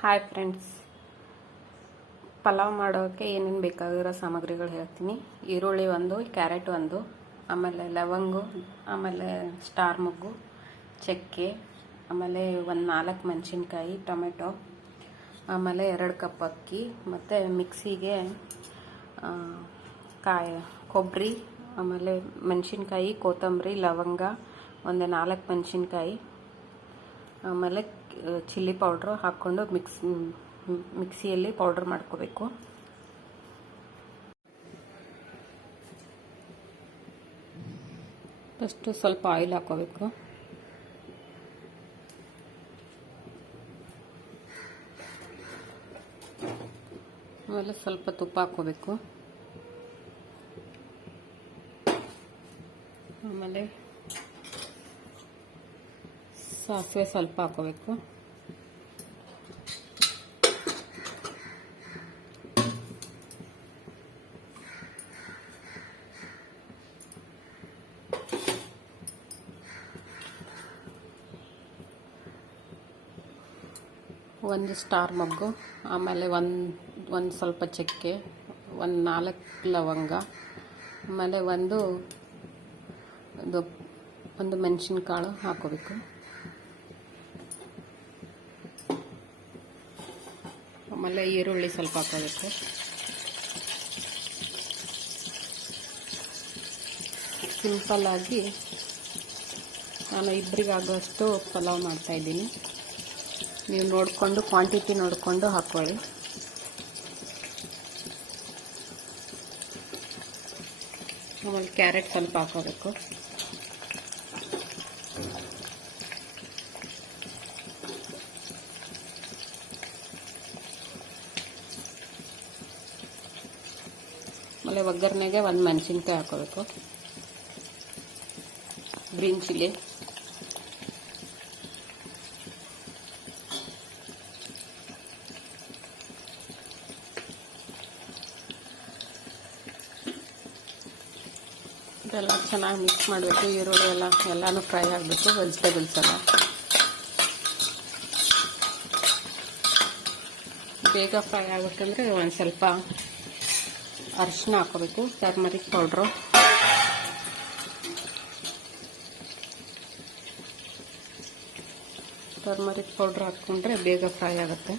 Hi friends, pulao ಮಾಡೋಕ್ಕೆ ಏನೇನು ಬೇಕಾಗಿರೋ ಸಾಮಗ್ರಿಗಳು ಹೇಳ್ತೀನಿ. ಈರುಳ್ಳಿ ಒಂದು, ಕ್ಯಾರೆಟ್ ಒಂದು, ಆಮೇಲೆ ಲವಂಗು, ಆಮೇಲೆ ಸ್ಟಾರ್ ಮೊಗ್ಗು, ಚಕ್ಕೆ, ಆಮೇಲೆ ಒಂದು 4 ಮೆಣಸಿನ್ಕಾಯಿ, ಟೊಮೆಟೊ, ಆಮೇಲೆ 2 ಕಪ್ ಅಕ್ಕಿ, ಮತ್ತು ಮಿಕ್ಸಿಗೆ ಕೊಬ್ಬರಿ, ಆಮೇಲೆ ಮೆಣಸಿನ್ಕಾಯಿ, ಕೊತ್ತಂಬರಿ, ಲವಂಗ, ಒಂದು 4 ಮೆಣಸಿನ್ಕಾಯಿ, ಆಮೇಲೆ ಚಿಲ್ಲಿ ಪೌಡ್ರು ಹಾಕ್ಕೊಂಡು ಮಿಕ್ಸಿಯಲ್ಲಿ ಪೌಡ್ರ್ ಮಾಡ್ಕೋಬೇಕು. ಫಸ್ಟು ಸ್ವಲ್ಪ ಆಯಿಲ್ ಹಾಕೋಬೇಕು. ಆಮೇಲೆ ಸ್ವಲ್ಪ ತುಪ್ಪ ಹಾಕೋಬೇಕು. ಆಮೇಲೆ ಸಾಸಿವೆ ಸ್ವಲ್ಪ ಹಾಕೋಬೇಕು. ಒಂದು ಸ್ಟಾರ್ ಮೊಗ್ಗು, ಆಮೇಲೆ ಒಂದು ಸ್ವಲ್ಪ ಚಕ್ಕೆ, ಒಂದು 4 ಲವಂಗ, ಆಮೇಲೆ ಒಂದು ಮೆಣಸಿನಕಾಳು ಹಾಕೋಬೇಕು. ಆಮೇಲೆ ಈರುಳ್ಳಿ ಸ್ವಲ್ಪ ಹಾಕೋಬೇಕು. ಸಿಂಪಲ್ಲಾಗಿ ನಾನು ಇಬ್ಬರಿಗಾಗುವಷ್ಟು ಪಲಾವ್ ಮಾಡ್ತಾಯಿದ್ದೀನಿ. ನೀವು ನೋಡಿಕೊಂಡು ಕ್ವಾಂಟಿಟಿ ನೋಡಿಕೊಂಡು ಹಾಕ್ಕೊಳ್ಳಿ. ಆಮೇಲೆ ಕ್ಯಾರೆಟ್ ಸ್ವಲ್ಪ ಹಾಕೋಬೇಕು. ಆಮೇಲೆ ಒಗ್ಗರಣೆಗೆ ಒಂದು ಮೆಣಸಿನ್ಕಾಯಿ ಹಾಕೋಬೇಕು. ಗ್ರೀನ್ ಚಿಲ್ಲಿ, ಇದೆಲ್ಲ ಚೆನ್ನಾಗಿ ಮಿಕ್ಸ್ ಮಾಡಬೇಕು. ಈರುಳ್ಳಿ ಎಲ್ಲನೂ ಫ್ರೈ ಆಗಬೇಕು. ವೆಜಿಟೇಬಲ್ಸ್ ಎಲ್ಲ ಬೇಗ ಫ್ರೈ ಆಗಬೇಕಂದ್ರೆ ಒಂದು ಸ್ವಲ್ಪ ಅರಿಶಿನ ಹಾಕೋಬೇಕು. ಟರ್ಮರಿಕ್ ಪೌಡ್ರು, ಹಾಕ್ಕೊಂಡ್ರೆ ಬೇಗ ಫ್ರೈ ಆಗುತ್ತೆ.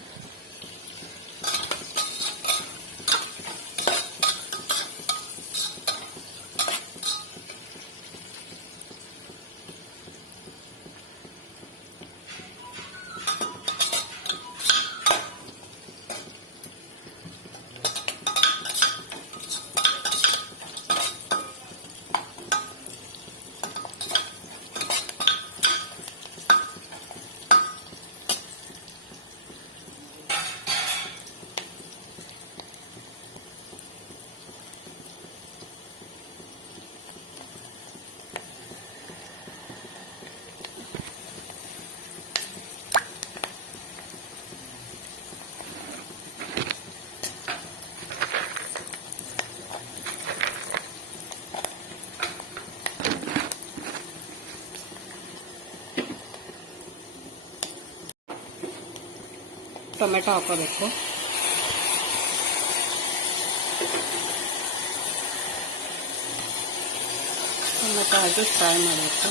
ಟೊಮೆಟೊ ಹಾಕೋಬೇಕು. ಟೊಮೆಟೊ ಹಾಕಿ ಫ್ರೈ ಮಾಡಬೇಕು.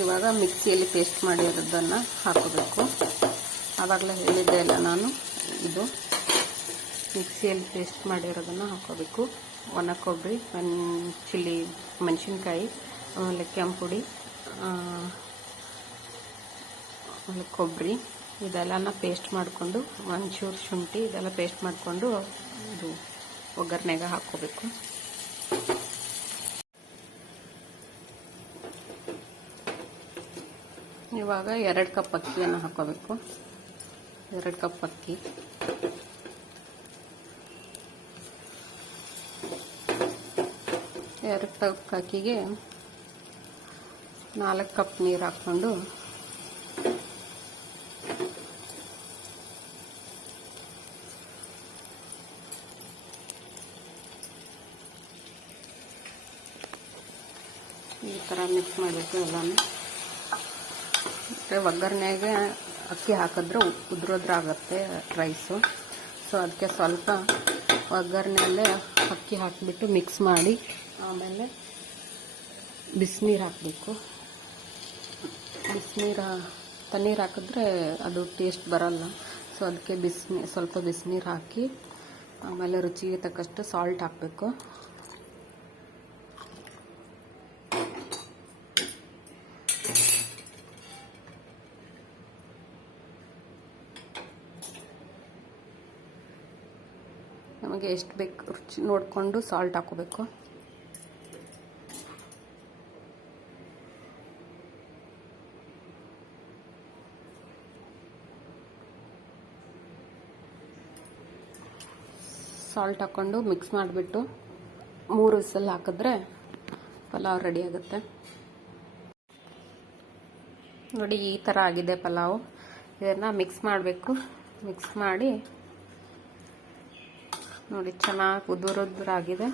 ಇವಾಗ ಮಿಕ್ಸಿಯಲ್ಲಿ ಪೇಸ್ಟ್ ಮಾಡಿರೋದನ್ನು ಹಾಕೋಬೇಕು. ಆವಾಗಲೇ ಹೇಳಿದ್ದೆ ಅಲ್ಲ ನಾನು, ಇದು ಮಿಕ್ಸಿಯಲ್ಲಿ ಪೇಸ್ಟ್ ಮಾಡಿರೋದನ್ನು ಹಾಕೋಬೇಕು. ಒಣ ಕೊಬ್ಬರಿ, ಚಿಲ್ಲಿ, ಮೆಣಸಿನ್ಕಾಯಿ, ಆಮೇಲೆ ಕೆಂಪು ಪುಡಿ, ಆಮೇಲೆ ಕೊಬ್ಬರಿ, ಇದೆಲ್ಲನ ಪೇಸ್ಟ್ ಮಾಡಿಕೊಂಡು, ಒಂಚೂರು ಶುಂಠಿ, ಇದೆಲ್ಲ ಪೇಸ್ಟ್ ಮಾಡಿಕೊಂಡು ಇದು ಒಗ್ಗರಣೆಗೆ ಹಾಕೋಬೇಕು. ಇವಾಗ 2 ಕಪ್ ಅಕ್ಕಿಯನ್ನು ಹಾಕೋಬೇಕು. 2 ಕಪ್ ಅಕ್ಕಿ, 2 ಕಪ್ ಅಕ್ಕಿಗೆ 4 ಕಪ್ ನೀರು ಹಾಕ್ಕೊಂಡು ಈ ಥರ ಮಿಕ್ಸ್ ಮಾಡಬೇಕು ಎಲ್ಲನೂ. ಒಗ್ಗರಣೆಗೆ ಅಕ್ಕಿ ಹಾಕಿದ್ರೆ ಉದುರೋದ್ರಾಗತ್ತೆ ರೈಸು. ಸೊ ಅದಕ್ಕೆ ಸ್ವಲ್ಪ ಒಗ್ಗರಣೆಯಲ್ಲೇ ಅಕ್ಕಿ ಹಾಕಿಬಿಟ್ಟು ಮಿಕ್ಸ್ ಮಾಡಿ ಆಮೇಲೆ ಬಿಸಿನೀರು ಹಾಕಬೇಕು. ತಣ್ಣೀರು ಹಾಕಿದ್ರೆ ಅದು ಟೇಸ್ಟ್ ಬರಲ್ಲ. ಸೊ ಅದಕ್ಕೆ ಸ್ವಲ್ಪ ಬಿಸಿನೀರು ಹಾಕಿ ಆಮೇಲೆ ರುಚಿಗೆ ತಕ್ಕಷ್ಟು ಸಾಲ್ಟ್ ಹಾಕಬೇಕು. ನಮಗೆ ಎಷ್ಟು ಬೇಕು ರುಚಿ ನೋಡಿಕೊಂಡು ಸಾಲ್ಟ್ ಹಾಕೋಬೇಕು. ಸಾಲ್ಟ್ ಹಾಕ್ಕೊಂಡು ಮಿಕ್ಸ್ ಮಾಡಿಬಿಟ್ಟು 3 ವಿಸಲ್ ಹಾಕಿದ್ರೆ ಪಲಾವ್ ರೆಡಿ ಆಗುತ್ತೆ. ನೋಡಿ ಈ ಥರ ಆಗಿದೆ ಪಲಾವು. ಇದನ್ನು ಮಿಕ್ಸ್ ಮಾಡಬೇಕು. ಮಿಕ್ಸ್ ಮಾಡಿ ನೋಡಿ ಚೆನ್ನಾಗಿ ಉದುರಾಗಿದೆ.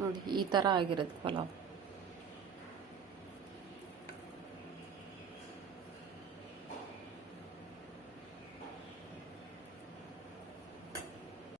ನೋಡಿ ಈ ಥರ ಆಗಿರುತ್ತೆ ಪಲಾವ್.